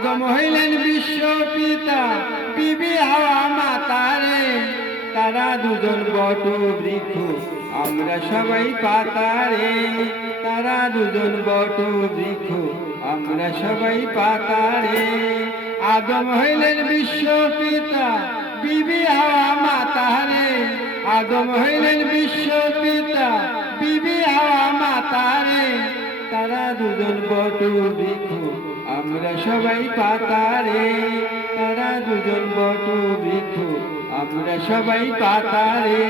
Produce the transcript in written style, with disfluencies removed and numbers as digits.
আদম হইলেন বিশ্ব পিতা, বিবি হাওয়া মাতারে, তারা দুজন বট বৃক্ষ, আমরা সবাই পাতারে। তারা দুজন বট বৃক্ষ, আমরা সবাই পাতারে। আদম হইলেন বিশ্ব পিতা, বিবি হাওয়া মাতারে, আদম হইলেন বিশ্ব পিতা, বিবি হাওয়া মাতারে, তারা দুজন বট বৃক্ষ, আমরা সবাই পাতারে। তারা দুজন বট বৃক্ষ, আমরা সবাই পাতারে।